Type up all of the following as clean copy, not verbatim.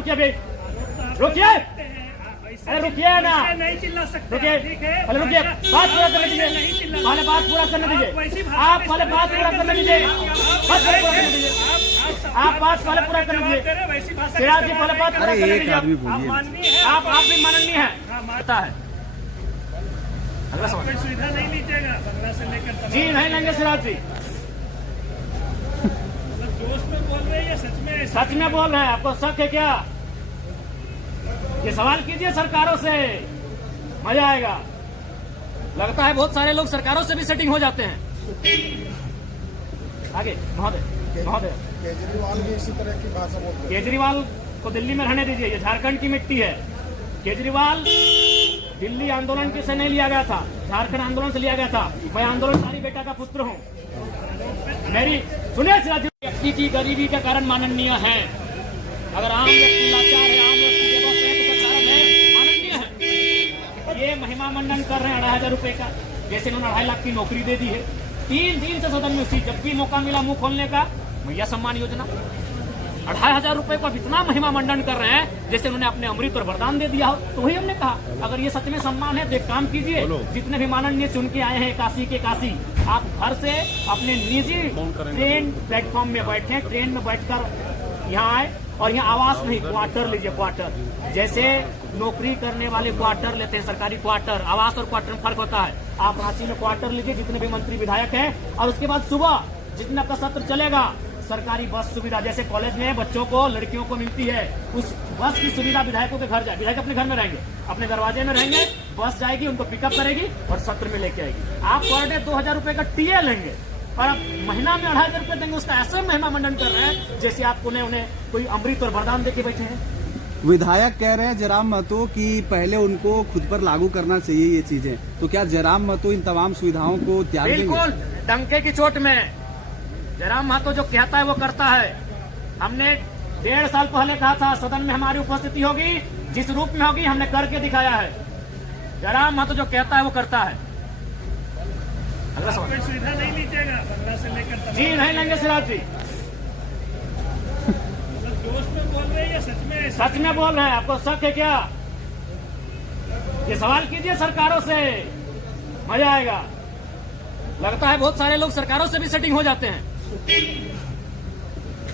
रुकिए भाई, रुकिए, अरे रुकिए ना, नहीं चिल्ला सकते, रुकिए, ठीक है? पहले रुकिए, बात पूरा करने दीजिए, पहले बात पूरा करने दीजिए, आप पहले बात पूरा करने दीजिए, बात पूरा करने दीजिए, आप बात पहले पूरा करने दीजिए, सिराज जी पहले बात पूरा करने दीजिए, आप भी माननीय है, पता है, अगला सवाल। कोई सुविधा नहीं लीजिएगा बंगला से लेकर जी नहीं लेंगे सिराज जी, मतलब जोश में बोल रहे हैं या सच में बोल रहे हैं, आपको शक है क्या? ये सवाल कीजिए सरकारों से, मजा आएगा। लगता है बहुत सारे लोग सरकारों से भी सेटिंग हो जाते हैं। आगे महोदय, केजरीवाल भी इसी तरह की भाषा बोलते हैं। केजरीवाल को दिल्ली में रहने दीजिए, ये झारखंड की मिट्टी है। केजरीवाल दिल्ली आंदोलन से नहीं लिया गया था, झारखंड आंदोलन से लिया गया था। मैं आंदोलनकारी बेटा का पुत्र हूँ। मेरी सुनिए, व्यक्ति की गरीबी के कारण माननीय है। अगर आम व्यक्ति लाचार है, आम व्यक्ति बेबस है, तो सरकार में माननीय है। ये महिमा मंडन कर रहे हैं 2,500 रुपए का, जैसे उन्होंने 2.5 लाख की नौकरी दे दी है। 3 दिन से सदन में थी, जब भी मौका मिला मुंह खोलने का, मैया सम्मान योजना 2,500 रुपए को अब इतना महिमा मंडन कर रहे हैं जैसे उन्होंने अपने अमृत और वरदान दे दिया हो। तो वही हमने कहा, अगर ये सच में सम्मान है तो एक काम कीजिए, जितने भी माननीय चुन के आए हैं काशी के काशी, आप घर से अपने निजी ट्रेन प्लेटफॉर्म में बैठे, ट्रेन में बैठकर यहाँ आए और यहाँ आवास नहीं, क्वार्टर लीजिए। क्वार्टर जैसे नौकरी करने वाले क्वार्टर लेते हैं, सरकारी क्वार्टर, आवास और क्वार्टर में फर्क होता है। आप रांची में क्वार्टर लीजिए, जितने भी मंत्री विधायक हैं, और उसके बाद सुबह जितना का सत्र चलेगा, सरकारी बस सुविधा, जैसे कॉलेज में बच्चों को, लड़कियों को मिलती है, उस बस की सुविधा विधायकों के घर जाए। विधायक अपने घर में रहेंगे, अपने दरवाजे में रहेंगे, बस जाएगी, उनको पिकअप करेगी और सत्र में लेके आएगी। आप पर डे 2,000 रुपए का टीए लेंगे और आप महीना में 2,500 रुपए देंगे। उसका ऐसे महिमा मंडन कर रहे हैं जैसे आपको उन्हें कोई अमृत और वरदान देके बैठे हैं। विधायक कह रहे हैं जयराम महतो कि पहले उनको खुद पर लागू करना चाहिए ये चीजें, तो क्या जयराम महतो इन तमाम सुविधाओं को त्याग देंगे? बिल्कुल, डंके की चोट में जयराम महतो जो कहता है वो करता है। हमने 1.5 साल पहले कहा था सदन में हमारी उपस्थिति होगी, जिस रूप में होगी हमने करके दिखाया है। जयराम महतो जो कहता है वो करता है। अगला सवाल। कोई सुविधा नहीं लीजिएगा बंगला से लेकर जी नहीं लेंगे सिराज जी, मतलब जोश में बोल रहे हैं या सच में बोल रहे हैं, आपको शक है क्या? ये सवाल कीजिए सरकारों से, मजा आएगा। लगता है बहुत सारे लोग सरकारों से भी सेटिंग हो जाते हैं।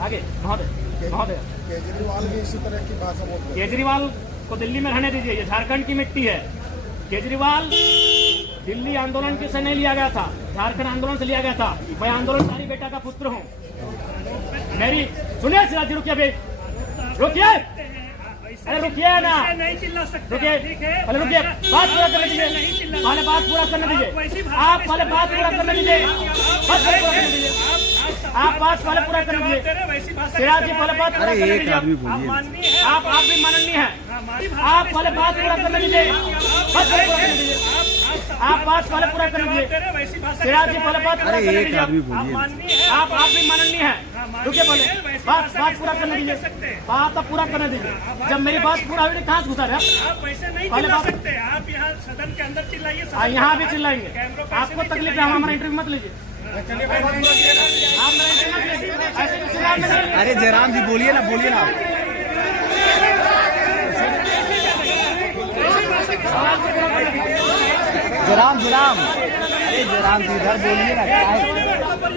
आगे महोदय, केजरीवाल भी इसी तरह की भाषा बोलते हैं। केजरीवाल को दिल्ली में रहने दीजिए, ये झारखंड की मिट्टी है। केजरीवाल दिल्ली आंदोलन से नहीं लिया गया था, झारखंड आंदोलन से लिया गया था। मैं आंदोलनकारी बेटा का पुत्र हूँ। मेरी सुनिए, सिराज जी रुकिए भाई, रुकिए, अरे रुकिए ना, नहीं चिल्ला सकते, रुकिए, ठीक है? पहले रुकिए, बात पूरा करने दीजिए, पहले बात पूरा करने दीजिए, आप पहले बात पूरा करने दीजिए, बात पूरा करने दीजिए, आप बात पहले पूरा करने दीजिए, सिराज जी पहले बात पूरा करने दीजिए, आप भी माननीय है, आप पहले बात पूरा करने दीजिए, बात पूरा करने दीजिए, आप बात पहले पूरा करने दीजिए, सिराज जी पहले बात पूरा करने दीजिए, आप भी माननीय है। रुकिए, पहले बात पूरा करने दीजिए, बात अब पूरा करने दीजिए। जब मेरी बात पूरा हुई कहाँ से घुसा रहे आप वैसे नहीं चिल्ला सकते, आप यहाँ सदन के अंदर चिल्लाइए, यहाँ भी चिल्लाएंगे। आपको तकलीफ है, हमारा इंटरव्यू मत लीजिए, आप मेरा इंटरव्यू मत लीजिए, ऐसे तो चिल्लाने नहीं। अरे जयराम जी बोलिए ना, बोलिए ना। जयराम अरे जयराम जी इधर बोलिए ना, क्या है?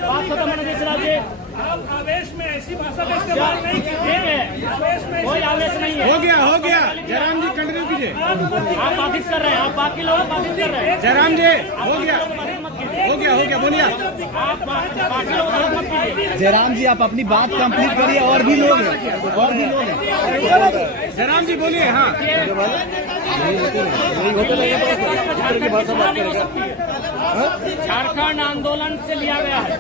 बात खत्म होने दीजिए सिराज जी। आप आवेश में ऐसी भाषा का इस्तेमाल नहीं कीजिए। ठीक है, आवेश में कोई आवेश नहीं है। हो गया जयराम जी कंटिन्यू कीजिए। आप बाधित कर रहे हैं, आप बाकी लोगों को बाधित कर रहे हैं। जयराम जी हो गया बोलिए। आप बाकी लोगों को मत कीजिए। जयराम जी आप अपनी बात कंप्लीट करिए, और भी लोग हैं, और भी लोग हैं। जयराम जी बोलिए। हाँ झारखंड आंदोलन से लिया गया है।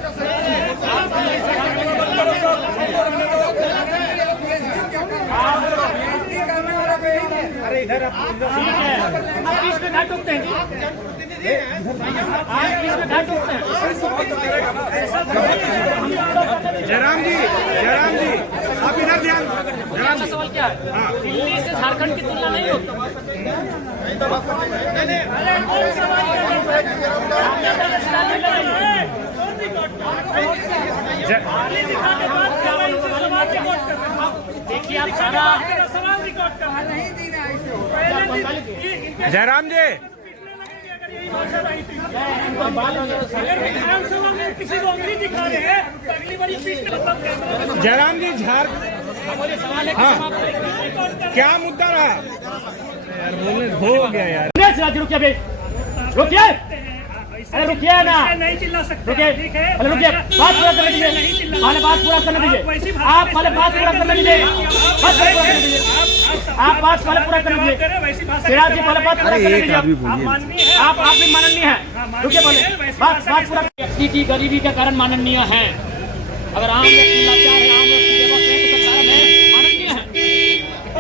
अरे इधर ठीक है, आप बीच में घाट उठते हैं, आप बीच में घाट उठते हैं। जयराम जी आप इधर ध्यान। जयराम अच्छा, सवाल क्या है? दिल्ली से झारखंड की तुलना नहीं होती। रिकॉर्ड कर रहे हैं। देखिए आप सारा सवाल रिकॉर्ड कर रहे हैं। जयराम जी पिटने लगेंगे अगर यही भाषा रही थी। अगर विधानसभा में किसी को उंगली दिखा रहे हैं तो अगली बारी पीट मतलब जयराम जी सवाल है कि हाँ। समाप्त करें। क्या मुद्दा रहा यार बोलने हो गया यार रुकिए भाई, रुकिए, अरे रुकिए ना, नहीं चिल्ला सकते। रुकिए, ठीक है, अरे रुकिए, बात पूरा करने दीजिए, पहले बात पूरा करने दीजिए, आप पहले बात पूरा करने दीजिए, आप बात पहले पूरा करने दीजिए, सिराज जी पहले बात पूरा करने दीजिए, आप भी माननीय है, रुकिए पहले बात पूरा। व्यक्ति की गरीबी के कारण माननीय है, अगर आम व्यक्ति लाचार है, आम व्यक्ति बेबस है तो कारण है माननीय है।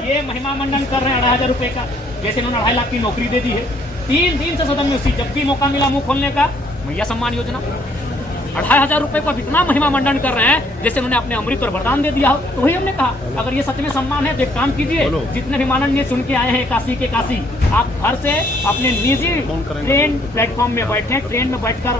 ये महिमा मंडन कर रहे हैं 2,500 रुपए का, जैसे इन्होंने 2.5 लाख की नौकरी दे दी है। 3 दिन से सदन में उसी जब भी मौका मिला मुंह खोलने का, मैया सम्मान योजना 2,500 रुपए को अब इतना महिमा मंडन कर रहे हैं जैसे उन्होंने अपने अमृत पर वरदान दे दिया हो। तो वही हमने कहा, अगर ये सच में सम्मान है तो एक काम कीजिए, जितने भी माननीय चुन के आए हैं काशी के काशी, आप घर से अपने निजी ट्रेन प्लेटफॉर्म में बैठे, ट्रेन में बैठकर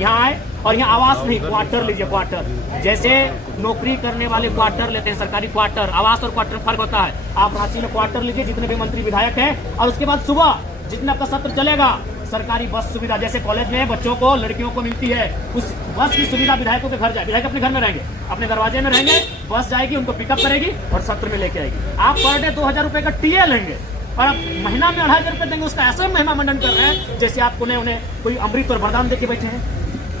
यहाँ आए और यहाँ आवास नहीं, क्वार्टर लीजिए, क्वार्टर। जैसे नौकरी करने वाले क्वार्टर लेते हैं, सरकारी क्वार्टर, आवास और क्वार्टर फर्क होता है। आप रांची में क्वार्टर लीजिए, जितने भी मंत्री विधायक हैं, और उसके बाद सुबह जितना आपका सत्र चलेगा, सरकारी बस सुविधा जैसे कॉलेज में बच्चों को, लड़कियों को मिलती है, उस बस की सुविधा विधायकों के घर जाए। विधायक अपने घर में रहेंगे, अपने दरवाजे में रहेंगे, बस जाएगी, उनको पिकअप करेगी और सत्र में लेके आएगी। आप पर डे 2,000 रुपए का टीए लेंगे और आप महीना में 2,500 रुपए देंगे, उसका ऐसे महिमा मंडन कर रहे हैं जैसे आप उन्हें कोई अमृत और वरदान देके बैठे हैं।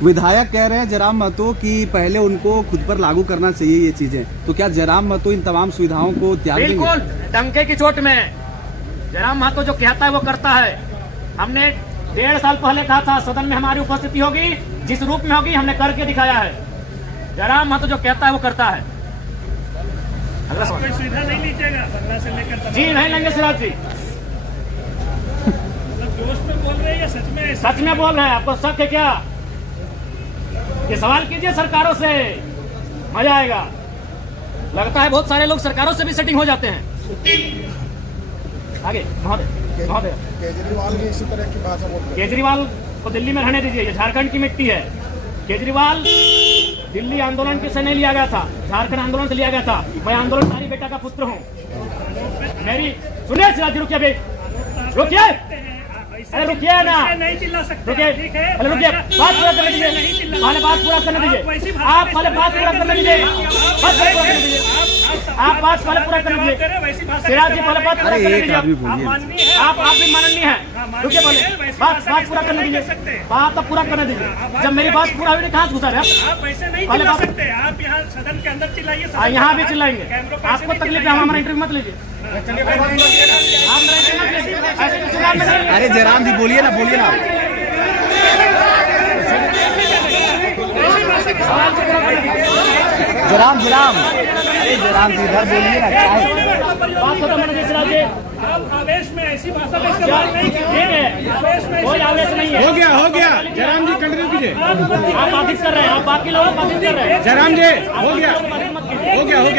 विधायक कह रहे हैं जयराम महतो कि पहले उनको खुद पर लागू करना चाहिए ये चीजें, तो क्या जयराम महतो इन तमाम सुविधाओं को त्याग देंगे? बिल्कुल, डंके की चोट में जयराम महतो जो कहता है वो करता है। हमने 1.5 साल पहले कहा था सदन में हमारी उपस्थिति होगी, जिस रूप में होगी हमने करके दिखाया है। जयराम महतो जो कहता है वो करता है। अगला सवाल। कोई सुविधा नहीं लीजिएगा बंगला से लेकर जी नहीं लेंगे सिराज जी, मतलब जोश में बोल रहे हैं या सच में? सच में बोल रहे हैं। आपको शक है क्या? ये सवाल कीजिए सरकारों से, मजा आएगा। लगता है बहुत सारे लोग सरकारों से भी सेटिंग हो जाते हैं। आगे महोदय, महोदय केजरीवाल भी इसी तरह की भाषा बोलते हैं। केजरीवाल को दिल्ली में रहने दीजिए, ये झारखंड की मिट्टी है। केजरीवाल दिल्ली आंदोलन से नहीं लिया गया था, झारखंड आंदोलन से लिया गया था। मैं आंदोलनकारी बेटा का पुत्र हूँ। मेरी सुनिए सिराज, रुकिए भाई, रुकिए, अरे रुकिए ना, नहीं चिल्ला सकते। रुकिए, ठीक है, अरे रुकिए, बात पूरा करने दीजिए, पहले बात पूरा करने दीजिए, आप पहले बात पूरा करने दीजिए, आप बात पहले पूरा करने दीजिए, सिराज जी पहले बात पूरा करने दीजिए, आप भी माननीय है, रुकिए पहले बात पूरा करने दीजिए, बात तो पूरा करने दीजिए। जब मेरी बात पूरा हुई कहाँ से घुसा रहे आप वैसे नहीं चिल्ला सकते। आप यहाँ सदन के अंदर चिल्लाइए, यहाँ भी चिल्लाएंगे। आपको तकलीफ है, हमारा इंटरव्यू मत लीजिए। अरे जयराम जी बोलिए ना, बोलिए ना। जयराम अरे जयराम जी इधर बोलिए ना, क्या है? बात खत्म होने दीजिए सिराज जी। आप आवेश में ऐसी भाषा में क्या? इस्तेमाल नहीं ठीक कीजिए। है, कोई आवेश नहीं है। हो गया जयराम जी कंटिन्यू कीजिए। आप बाधित कर रहे हैं, आप बाकी लोगों को बाधित कर रहे हैं। जयराम जी हो गया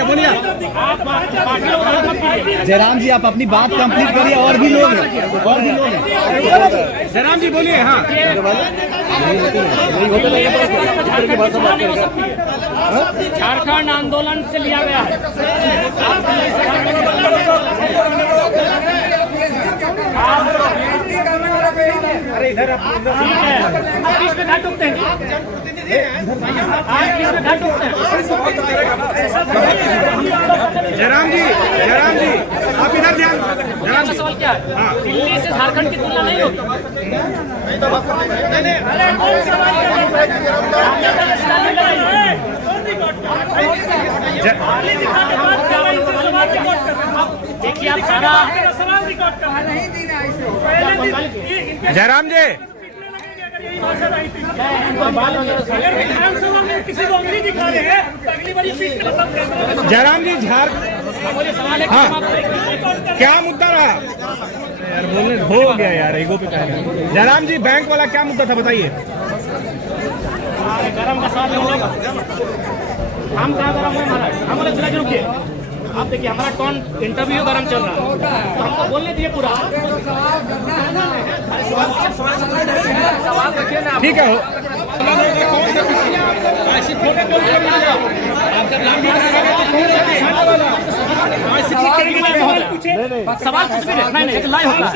बोलिए। आप बाकी लोगों को बाधित मत कीजिए। जयराम जी आप अपनी बात कंप्लीट करिए, और भी लोग हैं। जयराम जी बोलिए। हाँ झारखंड आंदोलन से लिया गया है। अरे इधर ठीक है, आप किस पे घाट उठते हैं? आप किस पे घाट उठते हैं? जयराम जी आप इधर ध्यान। अच्छा सवाल क्या है? दिल्ली से झारखंड की तुलना नहीं होगी। देखिए आप सारा सवाल रिकॉर्ड कर रहे हैं। जयराम जी भाषा रही थी। अगर विधानसभा में किसी को उंगली दिखा रहे हैं तो अगली बारी पीट मतलब जयराम जी सवाल है कि हाँ। समाप्त करें। क्या मुद्दा रहा यार बोलने हो गया यार, ईगो पे कहना। जयराम जी बैंक वाला क्या मुद्दा था बताइए। गरम का स्वाद नहीं होगा। हम कहाँ गरम है महाराज? हम बोले चला रुकिए। आप देखिए हमारा टोन इंटरव्यू गरम चल रहा है, तो हमको बोलने दीजिए पूरा। ठीक है सवाल कुछ भी नहीं, एक लाइव होता है।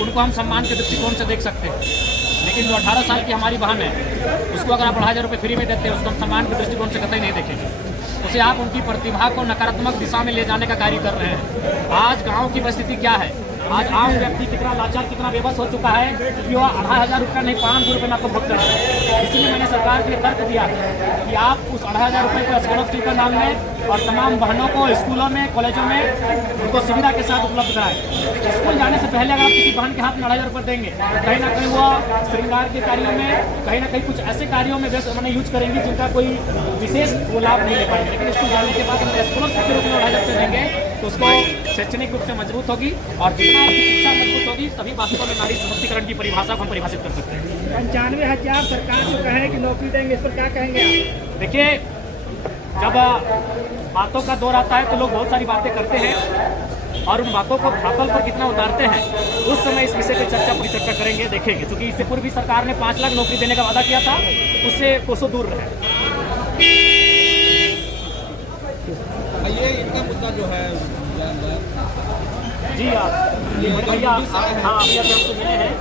उनको हम सम्मान के दृष्टिकोण से देख सकते हैं, लेकिन जो 18 साल की हमारी बहन है उसको अगर आप 2,500 रुपये फ्री में देते हैं, उसको हम सम्मान के दृष्टिकोण से कतई नहीं देखेंगे। उसे आप उनकी प्रतिभा को नकारात्मक दिशा में ले जाने का कार्य कर रहे हैं। आज गांव की परिस्थिति क्या है, आज आम व्यक्ति कितना लाचार, कितना बेबस हो चुका है कि वो 2,500 रुपये नहीं 500 रुपये में आपको भुगत कर रहे हैं। इसलिए मैंने सरकार के लिए तर्क दिया कि आप उस 2,500 रुपये को स्कॉलरशिप का नाम लें और तमाम बहनों को स्कूलों में, कॉलेजों में उनको सुविधा के साथ उपलब्ध कराएं। स्कूल जाने से पहले अगर आप किसी बहन के हाथ में 2,500 रुपये देंगे, कहीं ना कहीं वो श्रृंगार के कार्यों में, कहीं ना कहीं कुछ ऐसे कार्यों में मैंने यूज करेंगी जिनका कोई विशेष वो लाभ नहीं ले पाएंगे। लेकिन स्कूल जाने के बाद हम स्कॉलरशिप के रूप में 2,500 रुपये देंगे तो उसको शैक्षणिक रूप से मजबूत होगी, और जितना शिक्षा मजबूत होगी तभी वास्तव में नारी सशक्तिकरण की परिभाषा को हम परिभाषित कर सकते हैं। 95,000 सरकार जो कहे कि नौकरी देंगे, इस पर क्या कहेंगे आप? देखिए, जब बातों का दौर आता है तो लोग बहुत सारी बातें करते हैं और उन बातों को धरातल पर कितना उतारते हैं, उस समय इस विषय पर पूरी चर्चा करेंगे, देखेंगे। क्योंकि इससे पूर्व भी सरकार ने 5 लाख नौकरी देने का वादा किया था, उससे कोसों दूर रहे। ये इनका मुद्दा जो है जी भैया, हाँ भैया, हमसे मिले हैं।